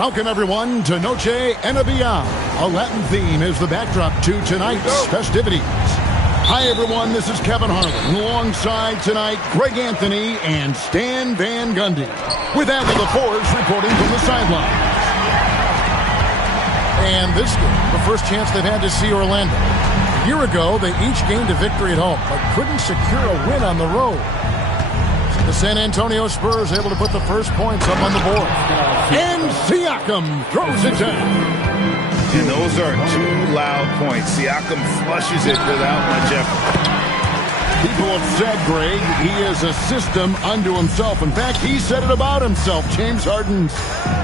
Welcome, everyone, to Noche Enabia. A Latin theme is the backdrop to tonight's festivities. Hi, everyone. This is Kevin Harlan. Alongside tonight, Greg Anthony and Stan Van Gundy. With Adley LaForge reporting from the sidelines. And this game, the first chance they've had to see Orlando. A year ago, they each gained a victory at home, but couldn't secure a win on the road. The San Antonio Spurs able to put the first points up on the board. And Siakam throws it down. And those are two loud points. Siakam flushes it without much effort. People have said, Greg, he is a system unto himself. In fact, he said it about himself. James Harden's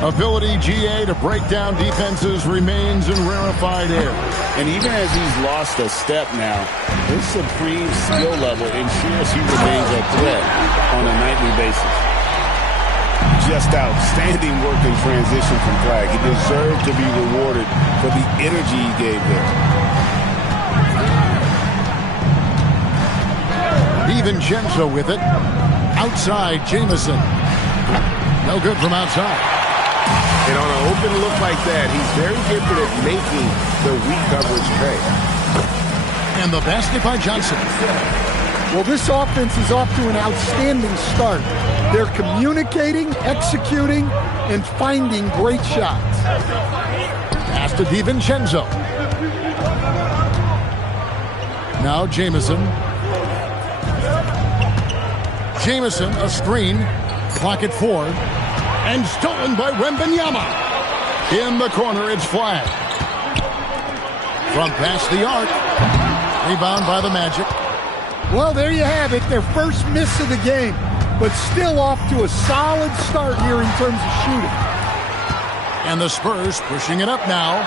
ability, GA, to break down defenses remains in rarefied air. And even as he's lost a step now, his supreme skill level ensures he remains a threat on a nightly basis. Just outstanding work in transition from Flag. He deserved to be rewarded for the energy he gave there. DiVincenzo with it. Outside, Jamison. No good from outside. And on an open look like that, he's very gifted at making the weak coverage pay. And the basket by Johnson. Well, this offense is off to an outstanding start. They're communicating, executing, and finding great shots. Pass to DiVincenzo. Now Jamison. Jamison, a screen. Clock at 4. And stolen by Wembanyama. In the corner, it's Flag. From past the arc. Rebound by the Magic. Well, there you have it. Their first miss of the game. But still off to a solid start here in terms of shooting. And the Spurs pushing it up now.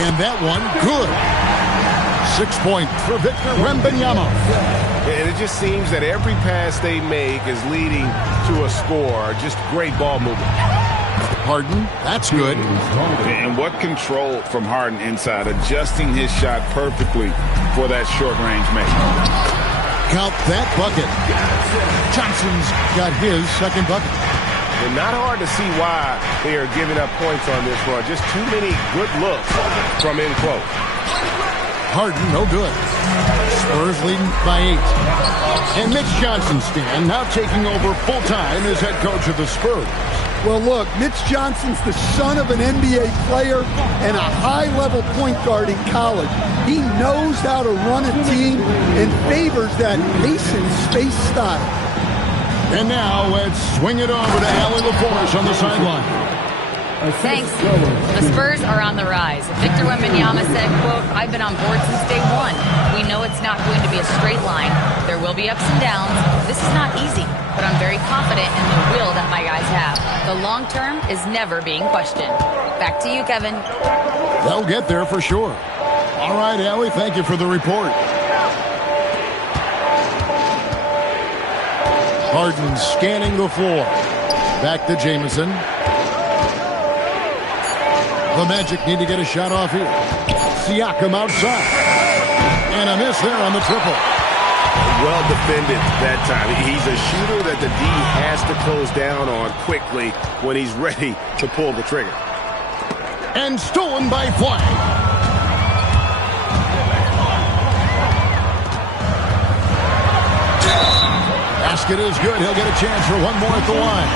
And that one, good. 6 points for Victor Wembanyama. And it just seems that every pass they make is leading to a score. Just great ball movement. Harden, that's good. And what control from Harden inside, adjusting his shot perfectly for that short-range make. Count that bucket. Johnson's got his second bucket. And not hard to see why they are giving up points on this run. Just too many good looks from in close. Harden, no good. Spurs leading by 8. And Mitch Johnson, Stan, now taking over full-time as head coach of the Spurs. Well, look, Mitch Johnson's the son of an NBA player and a high-level point guard in college. He knows how to run a team and favors that pace and space style. And now let's swing it over to Adley LaForge on the sideline. Thanks. The Spurs are on the rise. Victor Wembanyama said, quote, "I've been on board since day one. We know it's not going to be a straight line. There will be ups and downs. This is not easy, but I'm very confident in the will that my guys have. The long term is never being questioned." Back to you, Kevin. They'll get there for sure. All right, Allie, thank you for the report. Harden scanning the floor. Back to Jamison. The Magic need to get a shot off here. Siakam outside. And a miss there on the triple. Well defended that time. He's a shooter that the D has to close down on quickly when he's ready to pull the trigger. And stolen by Flag. Basket is good. He'll get a chance for one more at the line.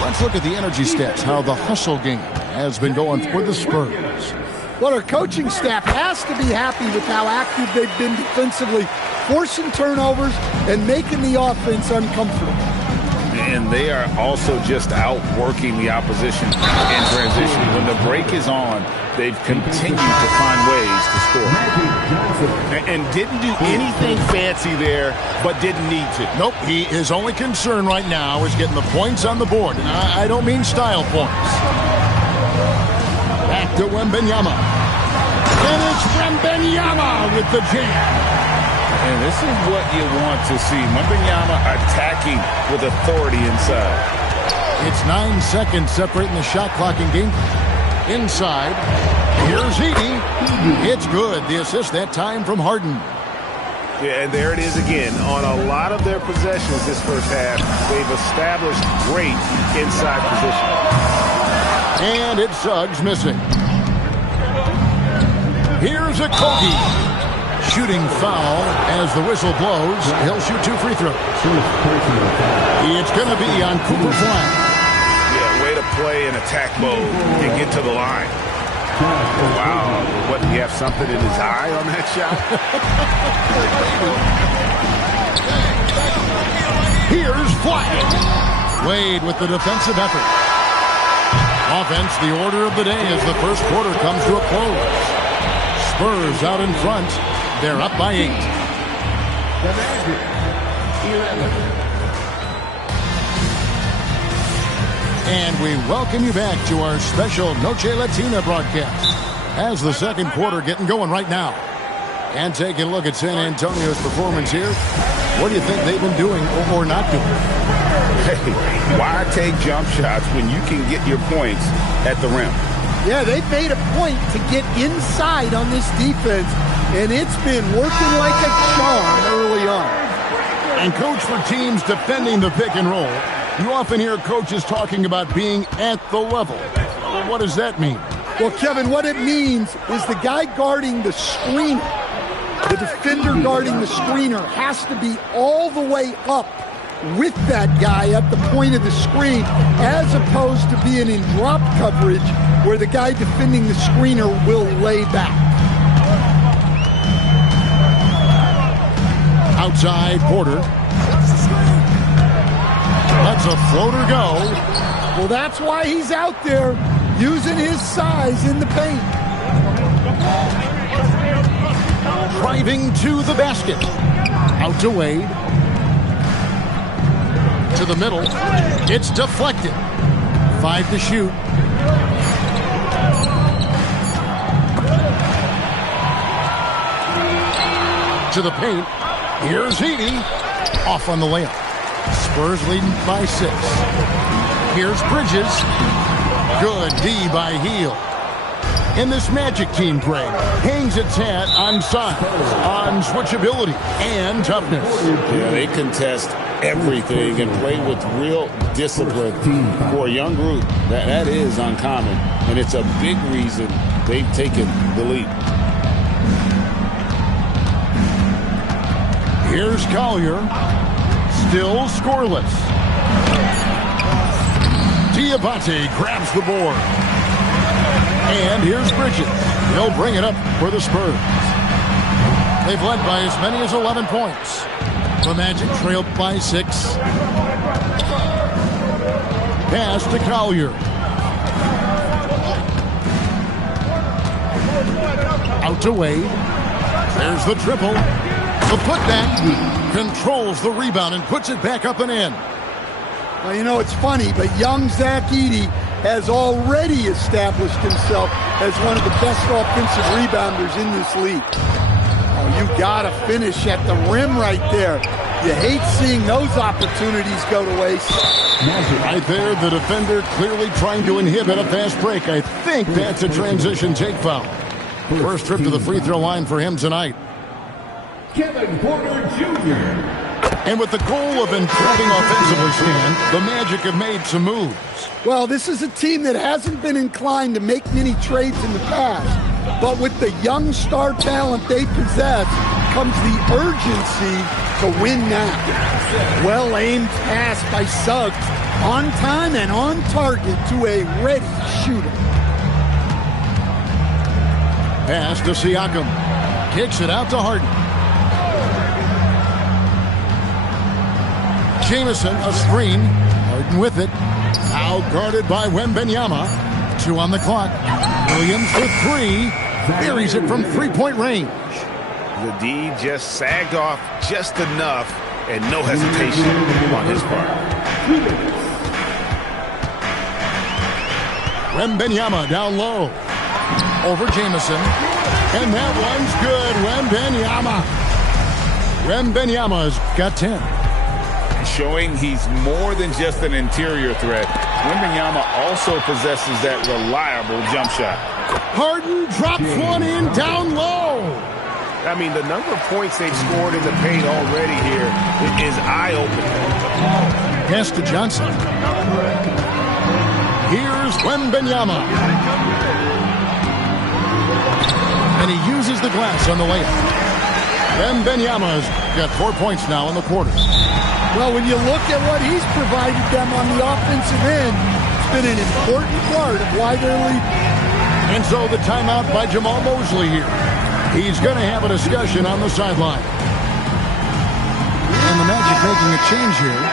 Let's look at the energy stats, how the hustle game has been going for the Spurs. Well, our coaching staff has to be happy with how active they've been defensively, forcing turnovers and making the offense uncomfortable. And they are also just outworking the opposition in transition. When the break is on, they've continued to find ways to score. And didn't do anything fancy there, but didn't need to. Nope, his only concern right now is getting the points on the board. And I don't mean style points. Back to Wembanyama. And it's Wembanyama with the jam. And this is what you want to see. Wembanyama attacking with authority inside. It's 9 seconds separating the shot clock and game. Inside. Here's Edey. It's good. The assist that time from Harden. Yeah, and there it is again. On a lot of their possessions this first half, they've established great inside position. And it's Suggs missing. Here's a Kogi. Shooting foul as the whistle blows. He'll shoot 2 free throws. It's going to be on Cooper Flag. Yeah, way to play in attack mode and get to the line. Wow. What, do you have something in his eye on that shot? Here's Flag. Wade with the defensive effort. Offense, the order of the day as the first quarter comes to a close. Spurs out in front. They're up by 8. The Magic, 11. And we welcome you back to our special Noche Latina broadcast as the second quarter getting going right now. And taking a look at San Antonio's performance here. What do you think they've been doing or not doing? Hey, why take jump shots when you can get your points at the rim? Yeah, they've made a point to get inside on this defense, and it's been working like a charm early on. And coach, for teams defending the pick and roll, you often hear coaches talking about being at the level. What does that mean? Well, Kevin, what it means is the guy guarding the screener, the defender guarding the screener, has to be all the way up with that guy at the point of the screen, as opposed to being in drop coverage where the guy defending the screener will lay back. Outside, Porter. Lets a floater go. Well, that's why he's out there using his size in the paint. Driving to the basket. Out to Wade. To the middle. It's deflected. 5 to shoot. To the paint. Here's Edey. Off on the layup. Spurs leading by 6. Here's Bridges. Good D by Heel. And this Magic team, Greg, hangs its hat on size, on switchability, and toughness. Yeah, they contest everything and play with real discipline. For a young group, that is uncommon, and it's a big reason they've taken the lead. Here's Collier. Still scoreless. Diabate grabs the board. And here's Bridges. He'll bring it up for the Spurs. They've led by as many as 11 points. The Magic trailed by 6. Pass to Collier. Out to Wade. There's the triple. The putback controls the rebound and puts it back up and in. Well, you know, it's funny, but young Zach Edey has already established himself as one of the best offensive rebounders in this league. Oh, you got to finish at the rim right there. You hate seeing those opportunities go to waste. Right there, the defender clearly trying to inhibit a fast break. I think that's a transition take foul. First trip to the free throw line for him tonight. Kevin Porter Jr. And with the goal of improving offensively, Stan, the Magic have made some moves. Well, this is a team that hasn't been inclined to make many trades in the past. But with the young star talent they possess comes the urgency to win now. Well-aimed pass by Suggs. On time and on target to a ready shooter. Pass to Siakam. Kicks it out to Harden. Jamison, a screen. Harden with it. Now guarded by Wembanyama. 2 on the clock. Williams with 3. Buries it from three-point range. The D just sagged off just enough and no hesitation on his part. Wembanyama down low. Over Jamison. And that one's good. Wembanyama's got 10. Showing he's more than just an interior threat. Wembanyama also possesses that reliable jump shot. Harden drops one in down low. I mean, the number of points they've scored in the paint already here is eye-opening. Pass to Johnson. Here's Wembanyama. And he uses the glass on the layup. Wembanyama's got 4 points now in the quarter. Well, when you look at what he's provided them on the offensive end, it's been an important part of why they're leading. And so the timeout by Jamal Mosley here. He's going to have a discussion on the sideline. And the Magic making a change here.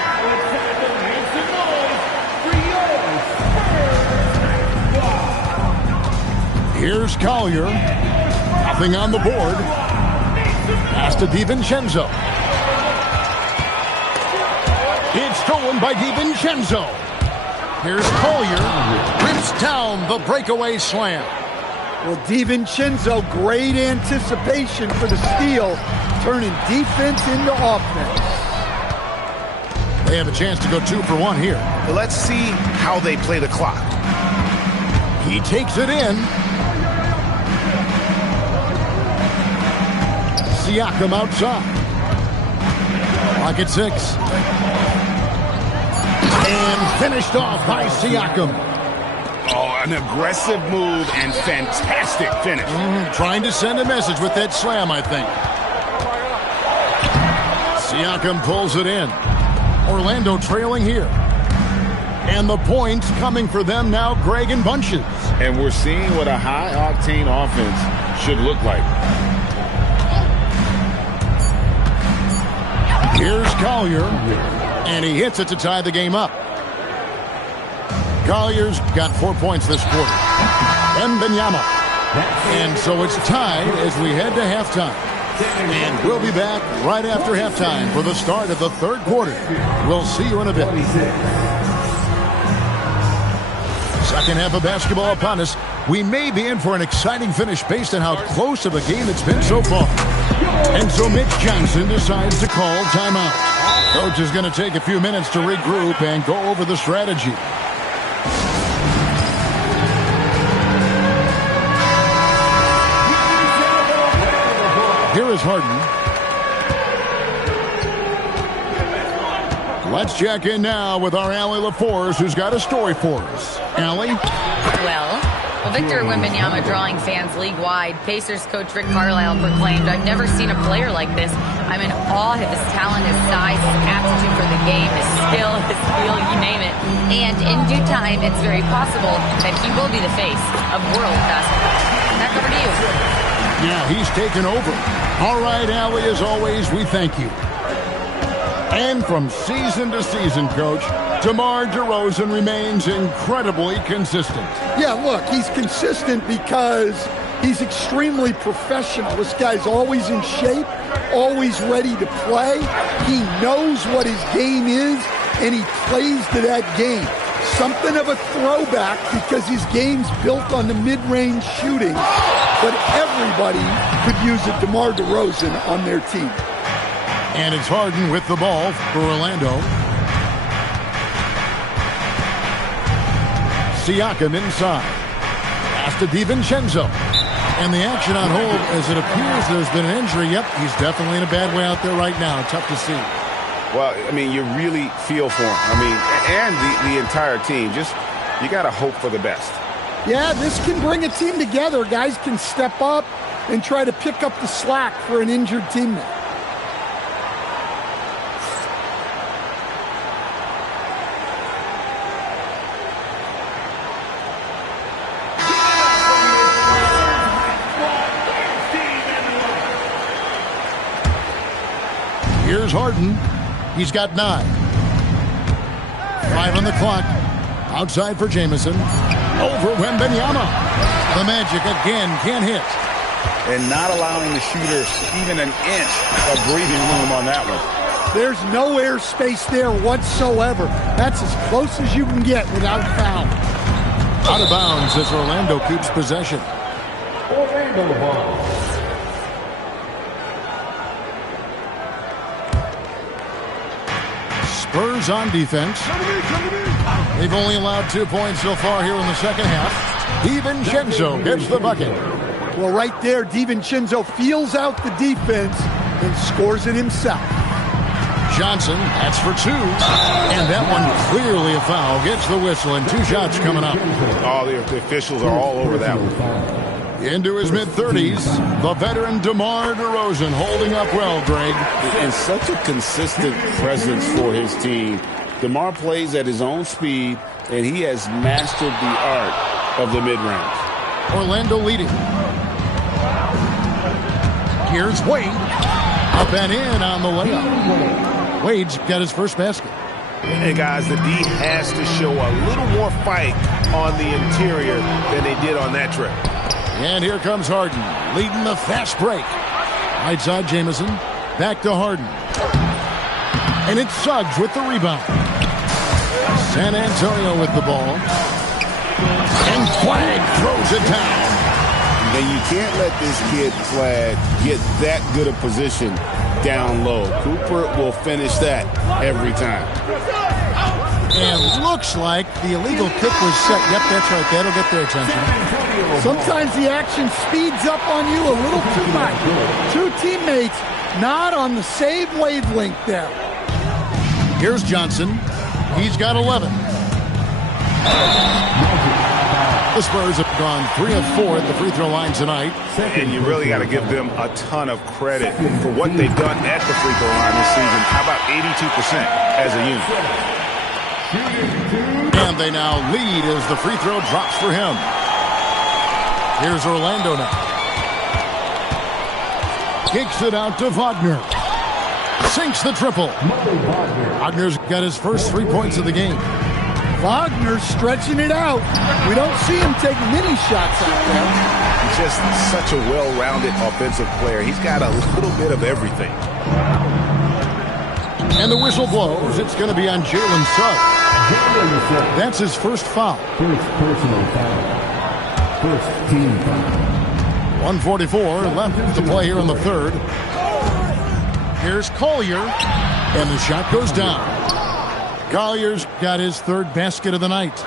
Here's Collier. Nothing on the board. Pass to DiVincenzo. It's stolen by DiVincenzo. Here's Collier. Rips down the breakaway slam. Well, DiVincenzo, great anticipation for the steal, turning defense into offense. They have a chance to go 2 for 1 here. Let's see how they play the clock. He takes it in. Siakam outside. Clock at 6. And finished off by Siakam. Oh, an aggressive move and fantastic finish. Trying to send a message with that slam, I think. Siakam pulls it in. Orlando trailing here. And the points coming for them now, Greg, in bunches. And we're seeing what a high-octane offense should look like. Here's Collier. And he hits it to tie the game up. Collier's got 4 points this quarter. Wembanyama. And so it's tied as we head to halftime. And we'll be back right after halftime for the start of the third quarter. We'll see you in a bit. Second half of basketball upon us. We may be in for an exciting finish based on how close of a game it's been so far. And so Mitch Johnson decides to call timeout. Coach is going to take a few minutes to regroup and go over the strategy. Here is Harden. Let's check in now with our Allie LaForce, who's got a story for us. Allie? Well, Victor Wembanyama drawing fans league-wide. Pacers coach Rick Carlisle proclaimed, "I've never seen a player like this. I'm in awe of his talent, his size, his aptitude for the game, his skill, his feel, you name it. And in due time, it's very possible that he will be the face of world basketball." Back over to you. Yeah, he's taken over. All right, Allie, as always, we thank you. And from season to season, Coach, DeMar DeRozan remains incredibly consistent. Yeah, look, he's consistent because he's extremely professional. This guy's always in shape, always ready to play. He knows what his game is, and he plays to that game. Something of a throwback because his game's built on the mid-range shooting, but everybody could use a DeMar DeRozan on their team. And it's Harden with the ball for Orlando. Siakam inside. Pass to DiVincenzo. And the action on hold as it appears there's been an injury. Yep, he's definitely in a bad way out there right now. Tough to see. Well, I mean, you really feel for him. I mean, and the entire team. Just, you got to hope for the best. Yeah, this can bring a team together. Guys can step up and try to pick up the slack for an injured teammate. Here's Harden. He's got 9. 5 on the clock. Outside for Jamison. Over Wembanyama. The Magic again can't hit. And not allowing the shooter even an inch of breathing room on that one. There's no air space there whatsoever. That's as close as you can get without foul. Out of bounds as Orlando keeps possession. Orlando ball. Spurs on defense. They've only allowed 2 points so far here in the second half. DiVincenzo gets the bucket. Well, right there, DiVincenzo feels out the defense and scores it himself. Johnson, that's for two. And that one clearly a foul. Gets the whistle and 2 shots coming up. Oh, the officials are all over that one. Into his mid-30s, the veteran DeMar DeRozan holding up well, Greg. And such a consistent presence for his team. DeMar plays at his own speed, and he has mastered the art of the mid-range. Orlando leading. Here's Wade. Up and in on the layup. Wade's got his first basket. And guys, the D has to show a little more fight on the interior than they did on that trip. And here comes Harden, leading the fast break. Right side, Jamison. Back to Harden. And it's Suggs with the rebound. San Antonio with the ball. And Flagg throws it down. And you can't let this kid Flagg get that good a position down low. Cooper will finish that every time. And looks like the illegal kick was set. Yep, that's right. That'll get their attention. Sometimes the action speeds up on you a little too much. 2 teammates not on the same wavelength there. Here's Johnson. He's got 11. The Spurs have gone 3 of 4 at the free throw line tonight. And you really got to give them a ton of credit for what they've done at the free throw line this season. How about 82% as a unit? And they now lead as the free throw drops for him. Here's Orlando now. Kicks it out to Wagner. Sinks the triple. Wagner's got his first 3 points of the game. Wagner stretching it out. We don't see him take many shots out there. He's just such a well-rounded offensive player. He's got a little bit of everything. And the whistle blows. It's going to be on Jalen Suggs. That's his first foul. First personal foul. First team foul. 1:44 left to play here in the third. Here's Collier. And the shot goes down. Collier's got his third basket of the night.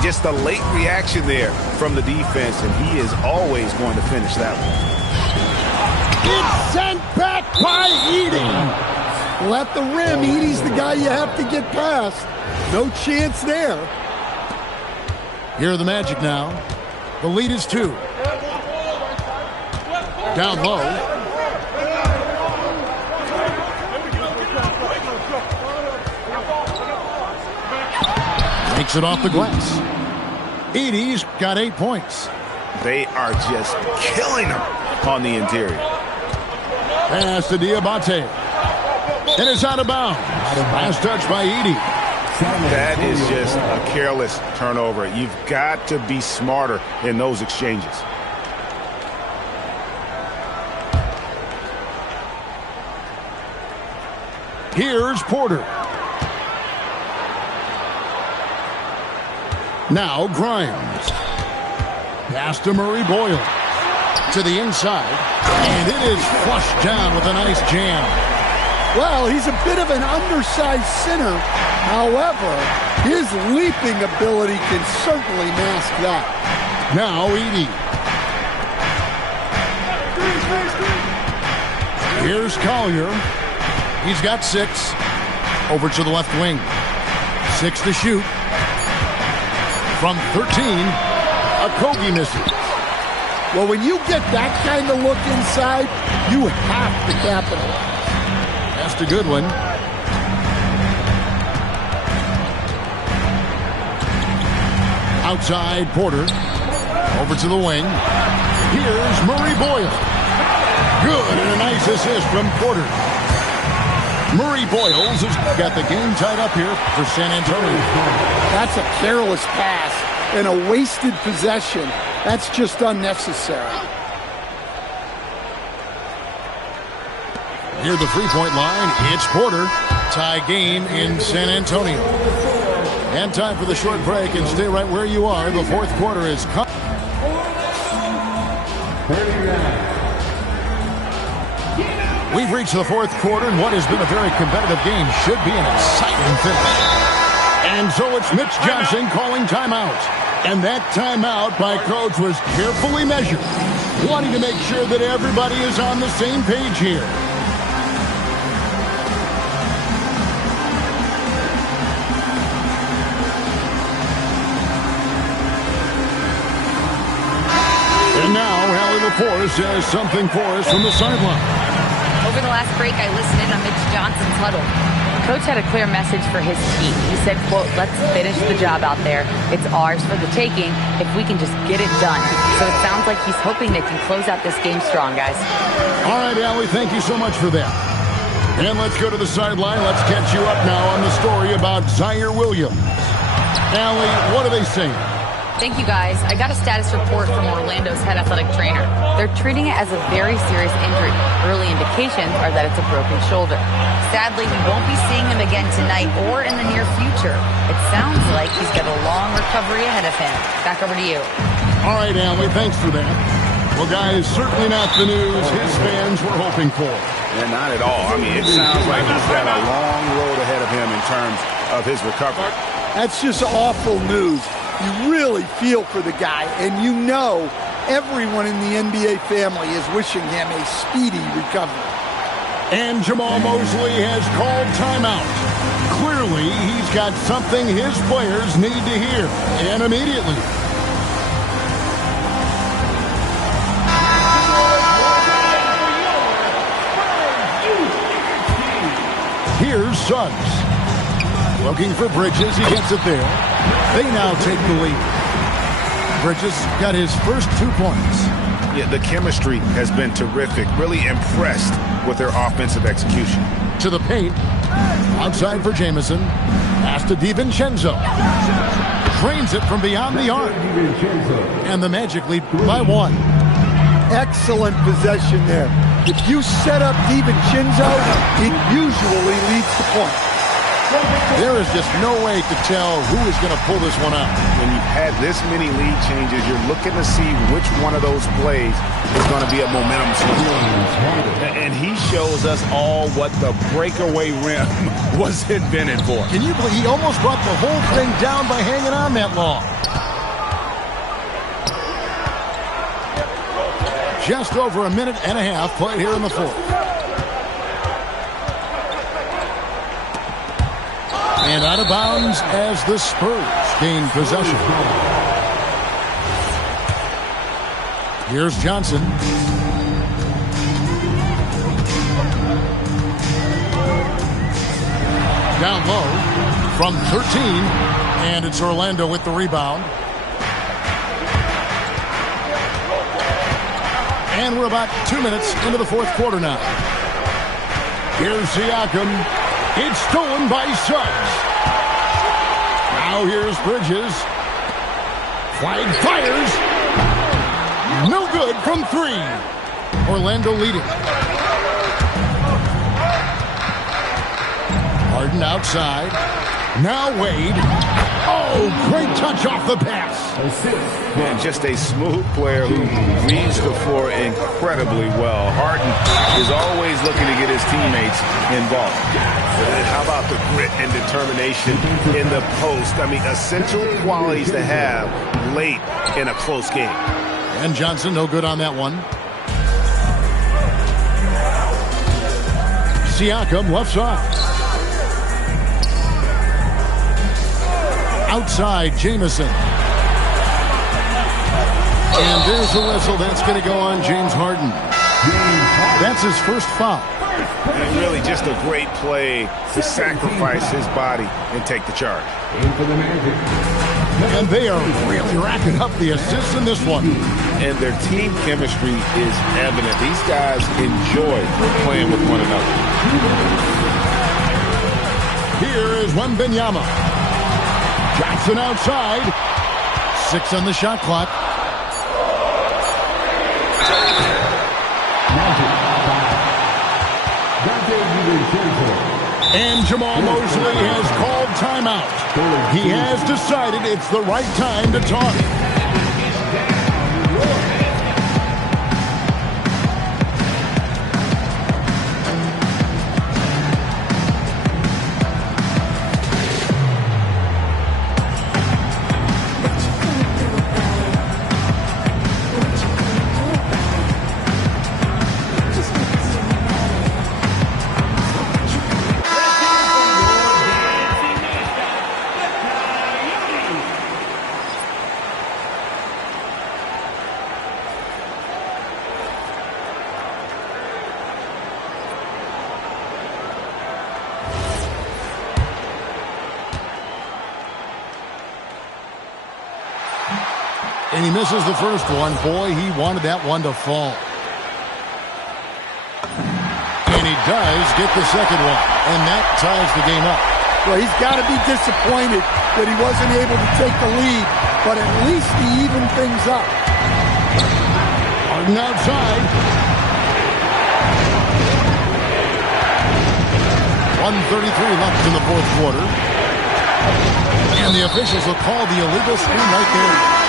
Just a late reaction there from the defense, and he is always going to finish that one. It's sent back by Edey. Well, at the rim, Edey's the guy you have to get past. No chance there. Here are the Magic now. The lead is 2. Down low. Takes it off the glass. Edey's got 8 points. They are just killing him on the interior. Pass to Diabate. And it's out of bounds. Last touch by Edey. That is just a careless turnover. You've got to be smarter in those exchanges. Here's Porter. Now Grimes. Pass to Murray Boyle. To the inside. And it is flushed down with a nice jam. Well, he's a bit of an undersized center. However, his leaping ability can certainly mask that. Now Edey. Here's Collier. He's got 6. Over to the left wing. 6 to shoot. From 13, Okogie misses. Well, when you get that kind of look inside, you have to capitalize. That's a good one. Outside, Porter. Over to the wing. Here's Murray Boyle. Good, and a nice assist from Porter. Murray Boyles has got the game tied up here for San Antonio. That's a careless pass and a wasted possession. That's just unnecessary. Near the three-point line, it's Porter. Tie game in San Antonio. And time for the short break, and stay right where you are. The fourth quarter is coming. We've reached the fourth quarter, and what has been a very competitive game should be an exciting finish. And so it's Mitch Johnson calling timeout. And that timeout by Coach was carefully measured. wanting to make sure that everybody is on the same page here. And now, Hallie LaForce has something for us from the sideline. Over the last break, I listened in on Mitch Johnson's huddle. Coach had a clear message for his team. He said, quote, let's finish the job out there. It's ours for the taking if we can just get it done. So it sounds like he's hoping they can close out this game strong, guys. All right, Allie, thank you so much for that. And let's go to the sideline. Let's catch you up now on the story about Zaire Williams. Allie, what are they saying? Thank you, guys. I got a status report from Orlando's head athletic trainer. They're treating it as a very serious injury. Early indications are that it's a broken shoulder. Sadly, we won't be seeing him again tonight or in the near future. It sounds like he's got a long recovery ahead of him. Back over to you. All right, Allie, thanks for that. Well, guys, certainly not the news his fans were hoping for. And not at all. I mean, it sounds like he's got a long road ahead of him in terms of his recovery. That's just awful news. You really feel for the guy, and you know everyone in the NBA family is wishing him a speedy recovery. And Jamal Mosley has called timeout. Clearly, he's got something his players need to hear, and immediately. Here's Suggs. Looking for Bridges. He gets it there. They now take the lead. Bridges got his first 2 points. Yeah, the chemistry has been terrific. Really impressed with their offensive execution. To the paint. Outside for Jamison. Pass to DiVincenzo. Drains it from beyond the arc. And the Magic lead by 1. Excellent possession there. If you set up DiVincenzo, it usually leads to points. There is just no way to tell who is going to pull this one out. When you've had this many lead changes, you're looking to see which one of those plays is going to be a momentum swing. And he shows us all what the breakaway rim was invented for. Can you believe he almost brought the whole thing down by hanging on that long? Just over a minute and a half played here in the fourth. And out of bounds as the Spurs gain possession. Here's Johnson. Down low from 13. And it's Orlando with the rebound. And we're about 2 minutes into the fourth quarter now. Here's Siakam. It's stolen by Suggs. Now here's Bridges. Flag fires. No good from 3. Orlando leading. Harden outside. Now Wade. Oh, great touch off the pass. And just a smooth player who reads the floor incredibly well. Harden is always looking to get his teammates involved. And how about the grit and determination in the post? I mean, essential qualities to have late in a close game. And Johnson, no good on that one. Siakam, left side. Outside, Jamison. And there's the whistle. That's going to go on James Harden. That's his first foul. And really just a great play to sacrifice his body and take the charge. And they are really racking up the assists in this one. And their team chemistry is evident. These guys enjoy playing with one another. Here is Wembanyama. Johnson outside. 6 on the shot clock. And Jamal Mosley has called timeout. He has decided it's the right time to talk. And he misses the first one. Boy, he wanted that one to fall. And he does get the second one. And that ties the game up. Well, he's got to be disappointed that he wasn't able to take the lead, but at least he evened things up. Harden outside. 1:33 left in the fourth quarter. And the officials will call the illegal screen right there.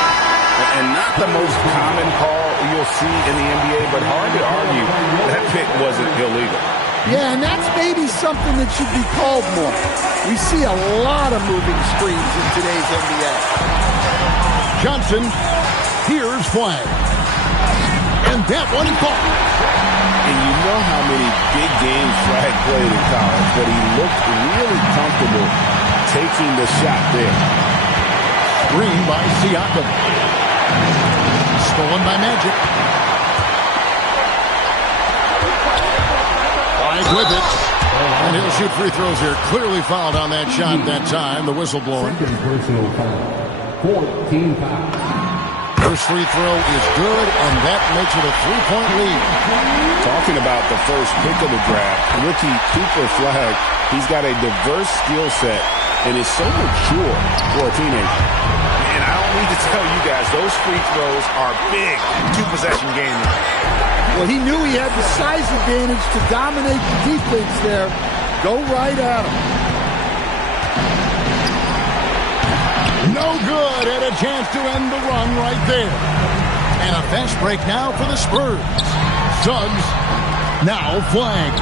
And not the most common call you'll see in the NBA, but hard to argue that pick wasn't illegal. Yeah, and that's maybe something that should be called more. We see a lot of moving screens in today's NBA. Johnson, here's flag. And that one caught. And you know how many big games Flag played in college, but he looked really comfortable taking the shot there. Screen by Siakam. Stolen by Magic. With it. And he'll shoot free throws here. Clearly fouled on that shot that time. The whistle blowing. Second personal foul. 14 foul. First free throw is good, and that makes it a 3-point lead. Talking about the first pick of the draft, rookie Cooper Flag, he's got a diverse skill set and is so mature for a teenager. And I don't need to tell you guys, those free throws are big two-possession game. Well, he knew he had the size advantage to dominate the defense there. Go right at him. No good, and a chance to end the run right there. And a fast break now for the Spurs. Suggs, now Flag.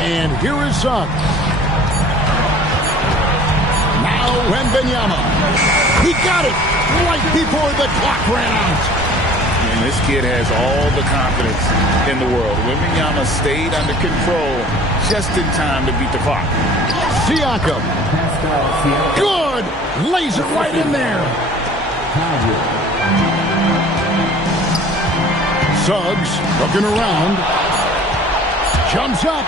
And here is Suggs. Wembanyama. He got it right before the clock ran out. And this kid has all the confidence in the world. Wembanyama stayed under control just in time to beat the clock. Siakam. Good. Lays it right in there. Suggs looking around. Jumps up.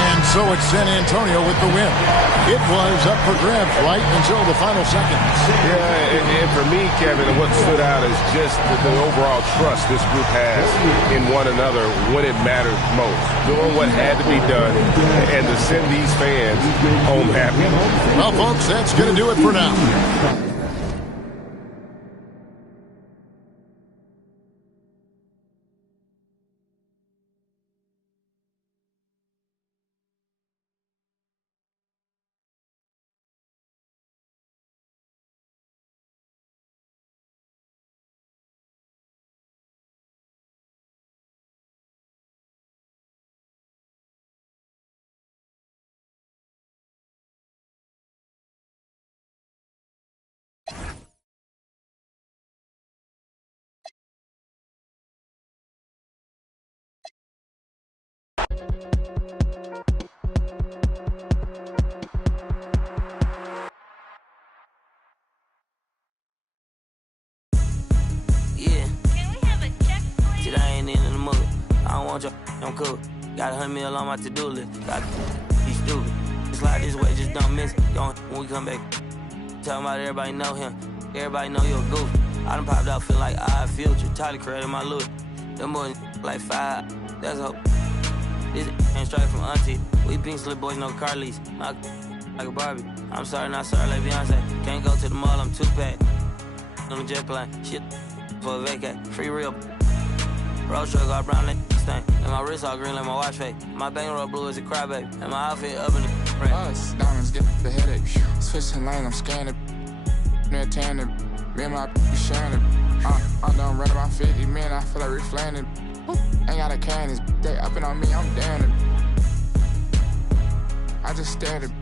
And so it's San Antonio with the win. It was up for grabs right until the final seconds. Yeah, and for me, Kevin, what stood out is just the overall trust this group has in one another when it mattered most. Doing what had to be done and to send these fans home happy. Well, folks, that's going to do it for now. I'm cool. Got 100 mil on my to-do list. Got he's stupid. It's like this way, just don't miss it. Don't when we come back. Talking about everybody know him. Everybody know you're a goof. I done popped out, feel like I future. Tyler created my look. Them boys like 5. That's hope. This ain't straight from auntie. We pink slip boys, no car lease. My like a Barbie. I'm sorry, not sorry like Beyonce. Can't go to the mall, I'm 2-pack. On the jet plane. Shit for a vacate. Free real. Road truck all brown that thing. And my wrist all green like my watch face. My bankroll blue as a crybaby. And my outfit up in the rain. Diamonds get the headache. Switching lane, I'm scanning. Near tanning. Me and my sharing it. I'm done running my 50 men. I feel like reflaning. Ain't got a can. They upping on me. I'm down it. I just stared at